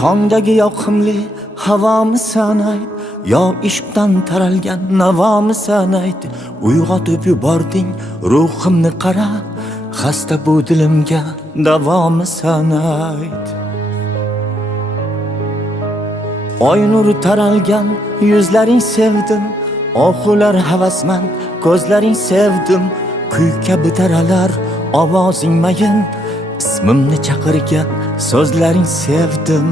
Tongdagi yoqimli havomisan ayt, yo ishqdan taralgan navomisan ayt. Uyg'otib yubording ruhimni qara, xasta bu dilimga davomisan ayt. Oy nuri taralgan yuzlaring sevdim, oxular havasman ko'zlaring sevdim. Kuy kabi taralar ovozing mayin, ismimni chaqirgan so'zlaring sevdim.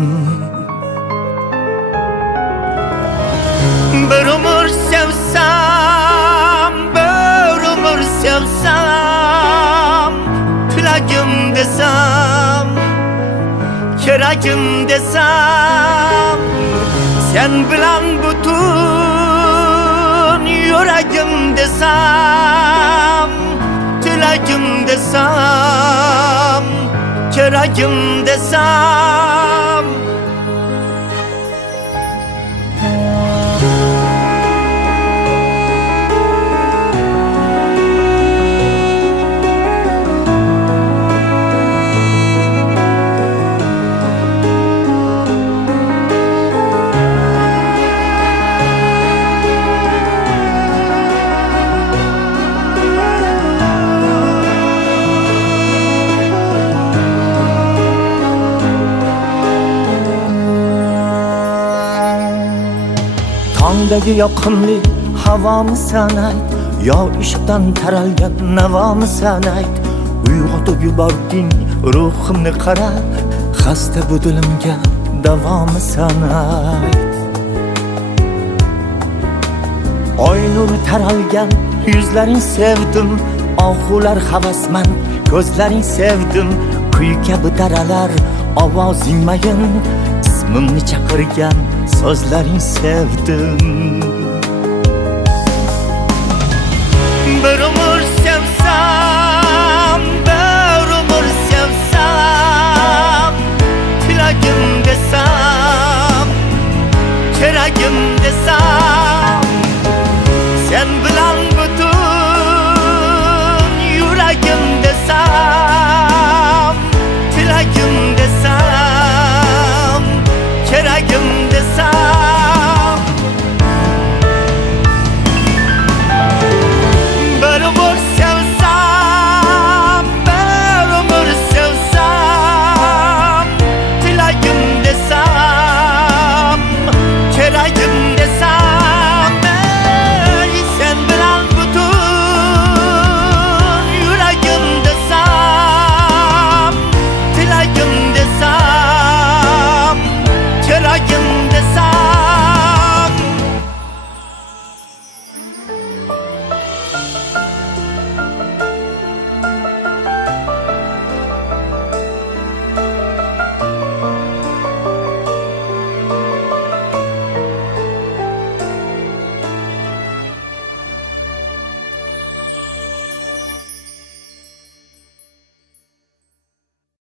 Bir umr sevsam, bir umr sevsam, tilagim desam, keragim desam, sen bilan butun yuragim desam, tilagim desam, keragim desam. Tongdagi yoqimli havomisan ayt, yo ishqdan taralgan navomisan ayt. Uyg'otib yubording ruhimni qara, xasta bu dilimga davomisan ayt. Oy nuri taralgan yuzlaring sevdim, oxular havasman ko'zlaring sevdim. Kuy kabi taralar ovozing mayin, ismimni chaqirgan so'zlaring sevdim. Bir umr